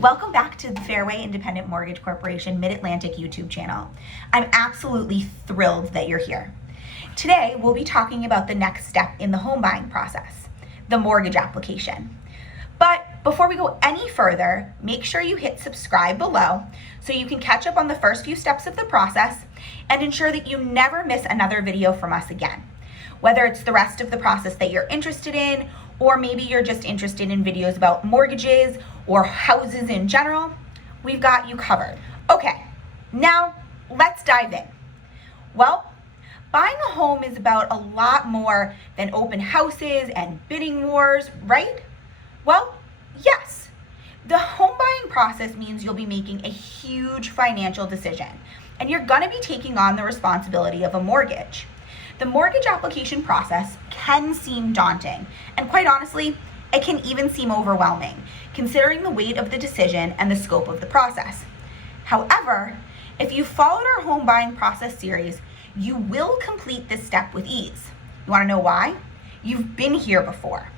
Welcome back to the Fairway Independent Mortgage Corporation Mid-Atlantic YouTube channel. I'm absolutely thrilled that you're here. Today, we'll be talking about the next step in the home buying process, the mortgage application. But before we go any further, make sure you hit subscribe below so you can catch up on the first few steps of the process and ensure that you never miss another video from us again. Whether it's the rest of the process that you're interested in, or maybe you're just interested in videos about mortgages or houses in general, we've got you covered. Okay, now let's dive in. Well, buying a home is about a lot more than open houses and bidding wars, right? Well, yes. The home buying process means you'll be making a huge financial decision, and you're gonna be taking on the responsibility of a mortgage. The mortgage application process can seem daunting, and quite honestly, it can even seem overwhelming, considering the weight of the decision and the scope of the process. However, if you followed our home buying process series, you will complete this step with ease. You wanna know why? You've been here before.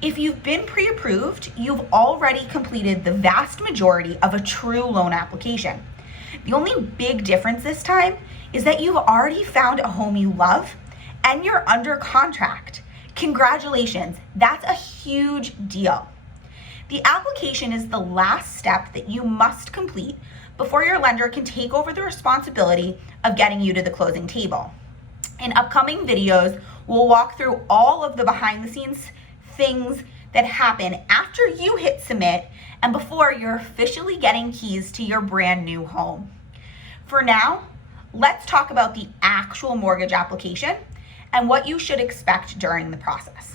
If you've been pre-approved, you've already completed the vast majority of a true loan application. The only big difference this time is that you've already found a home you love and you're under contract. Congratulations, that's a huge deal. The application is the last step that you must complete before your lender can take over the responsibility of getting you to the closing table. In upcoming videos, we'll walk through all of the behind the scenes things that happen after you hit submit and before you're officially getting keys to your brand new home. For now, let's talk about the actual mortgage application and what you should expect during the process.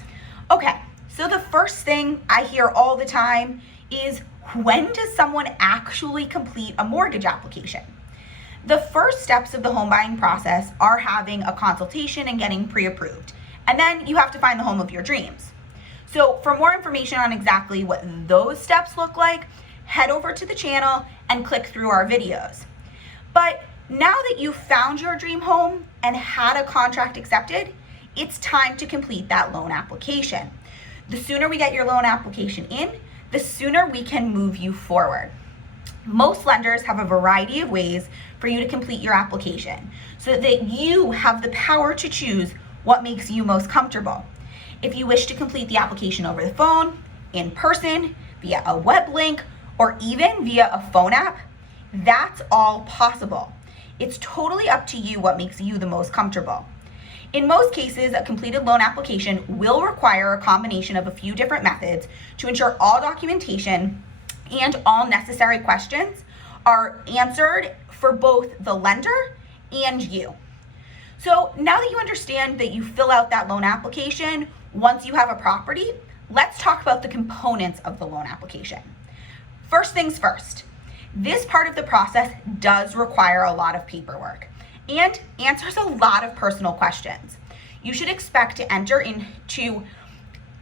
Okay, so the first thing I hear all the time is, when does someone actually complete a mortgage application? The first steps of the home buying process are having a consultation and getting pre-approved, and then you have to find the home of your dreams. So for more information on exactly what those steps look like, head over to the channel and click through our videos. But now that you've found your dream home and had a contract accepted, it's time to complete that loan application. The sooner we get your loan application in, the sooner we can move you forward. Most lenders have a variety of ways for you to complete your application so that you have the power to choose what makes you most comfortable. If you wish to complete the application over the phone, in person, via a web link, or even via a phone app, that's all possible. It's totally up to you what makes you the most comfortable. In most cases, a completed loan application will require a combination of a few different methods to ensure all documentation and all necessary questions are answered for both the lender and you. So now that you understand that you fill out that loan application once you have a property, let's talk about the components of the loan application. First things first, this part of the process does require a lot of paperwork and answers a lot of personal questions. You should expect to enter into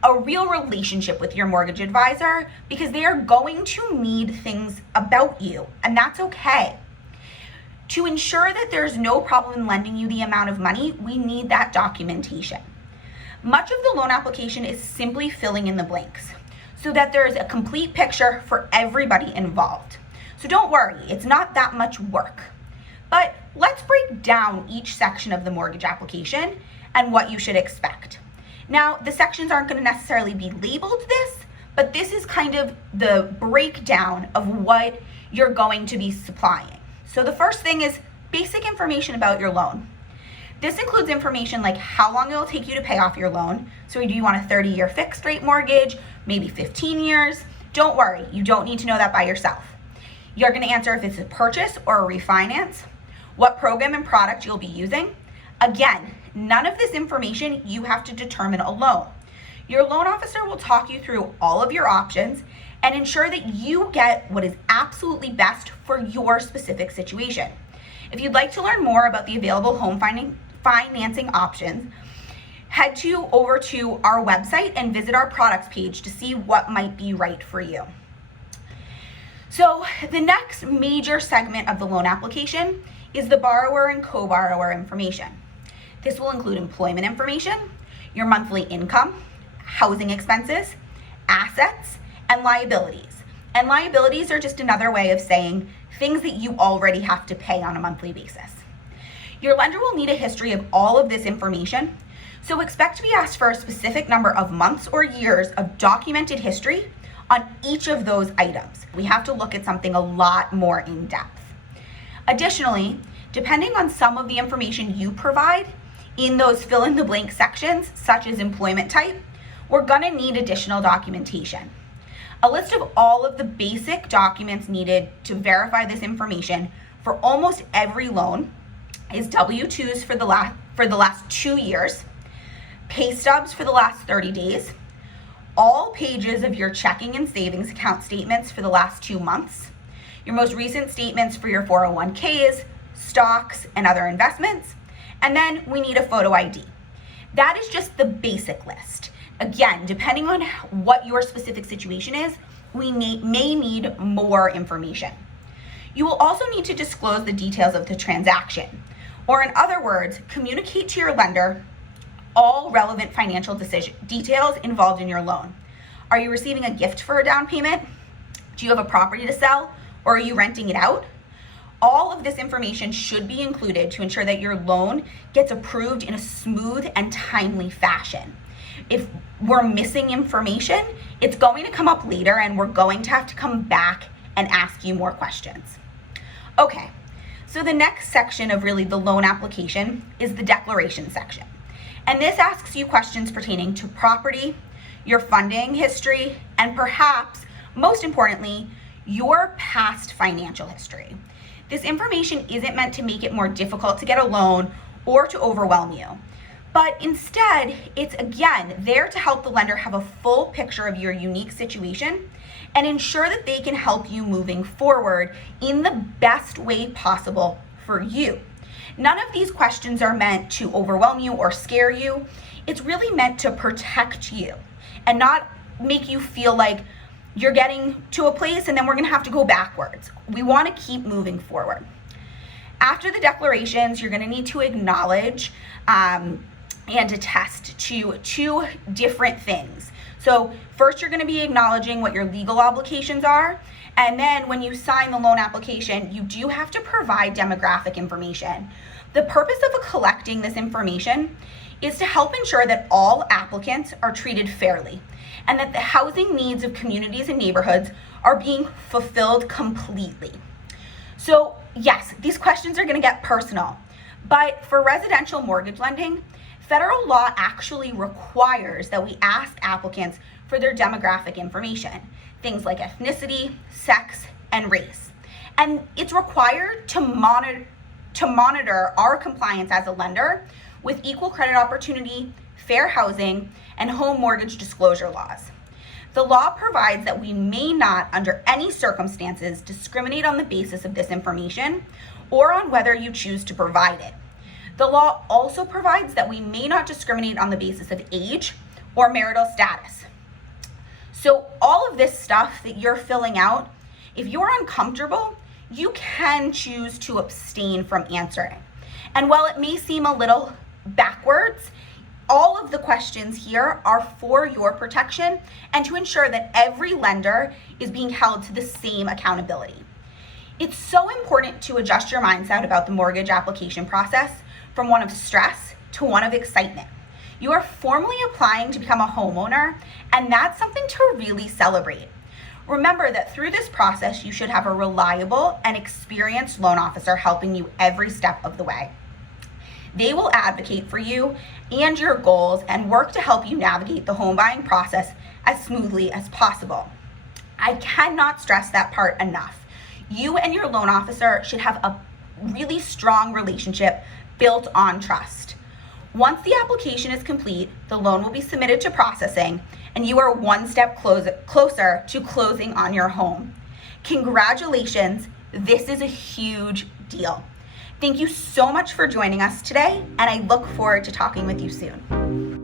a real relationship with your mortgage advisor because they are going to need things about you, and that's okay. To ensure that there's no problem in lending you the amount of money, we need that documentation. Much of the loan application is simply filling in the blanks so that there is a complete picture for everybody involved. So don't worry, it's not that much work. But let's break down each section of the mortgage application and what you should expect. Now, the sections aren't going to necessarily be labeled this, but this is kind of the breakdown of what you're going to be supplying. So the first thing is basic information about your loan. This includes information like how long it will take you to pay off your loan. So do you want a 30-year fixed rate mortgage, maybe 15 years? Don't worry, you don't need to know that by yourself. You're going to answer if it's a purchase or a refinance, what program and product you'll be using. Again, none of this information you have to determine alone. Your loan officer will talk you through all of your options and ensure that you get what is absolutely best for your specific situation. If you'd like to learn more about the available home financing options, head over to our website and visit our products page to see what might be right for you. So the next major segment of the loan application is the borrower and co-borrower information. This will include employment information, your monthly income, housing expenses, assets, and liabilities. And liabilities are just another way of saying things that you already have to pay on a monthly basis. Your lender will need a history of all of this information, so expect to be asked for a specific number of months or years of documented history on each of those items. We have to look at something a lot more in depth. Additionally, depending on some of the information you provide in those fill in the blank sections, such as employment type, we're gonna need additional documentation. A list of all of the basic documents needed to verify this information for almost every loan is W-2s for the last 2 years, pay stubs for the last 30 days, all pages of your checking and savings account statements for the last 2 months, your most recent statements for your 401ks, stocks, and other investments, and then we need a photo ID. That is just the basic list. Again, depending on what your specific situation is, we may need more information. You will also need to disclose the details of the transaction, or in other words, communicate to your lender all relevant financial details involved in your loan. Are you receiving a gift for a down payment? Do you have a property to sell, or are you renting it out? All of this information should be included to ensure that your loan gets approved in a smooth and timely fashion. If we're missing information, it's going to come up later and we're going to have to come back and ask you more questions. Okay, so the next section of really the loan application is the declaration section. And this asks you questions pertaining to property, your funding history, and perhaps, most importantly, your past financial history. This information isn't meant to make it more difficult to get a loan or to overwhelm you. But instead, it's again there to help the lender have a full picture of your unique situation and ensure that they can help you moving forward in the best way possible for you. None of these questions are meant to overwhelm you or scare you. It's really meant to protect you and not make you feel like you're getting to a place and then we're gonna have to go backwards. We wanna keep moving forward. After the declarations, you're gonna need to acknowledge and attest to 2 different things. So first you're gonna be acknowledging what your legal obligations are, and then when you sign the loan application, you do have to provide demographic information. The purpose of collecting this information is to help ensure that all applicants are treated fairly and that the housing needs of communities and neighborhoods are being fulfilled completely. So yes, these questions are gonna get personal, but for residential mortgage lending, federal law actually requires that we ask applicants for their demographic information, things like ethnicity, sex, and race. And it's required to monitor our compliance as a lender with equal credit opportunity, fair housing, and home mortgage disclosure laws. The law provides that we may not, under any circumstances, discriminate on the basis of this information or on whether you choose to provide it. The law also provides that we may not discriminate on the basis of age or marital status. So all of this stuff that you're filling out, if you're uncomfortable, you can choose to abstain from answering. And while it may seem a little backwards, all of the questions here are for your protection and to ensure that every lender is being held to the same accountability. It's so important to adjust your mindset about the mortgage application process from one of stress to one of excitement. You are formally applying to become a homeowner, and that's something to really celebrate. Remember that through this process, you should have a reliable and experienced loan officer helping you every step of the way. They will advocate for you and your goals and work to help you navigate the home buying process as smoothly as possible. I cannot stress that part enough. You and your loan officer should have a really strong relationship built on trust. Once the application is complete, the loan will be submitted to processing and you are one step closer to closing on your home. Congratulations, this is a huge deal. Thank you so much for joining us today, and I look forward to talking with you soon.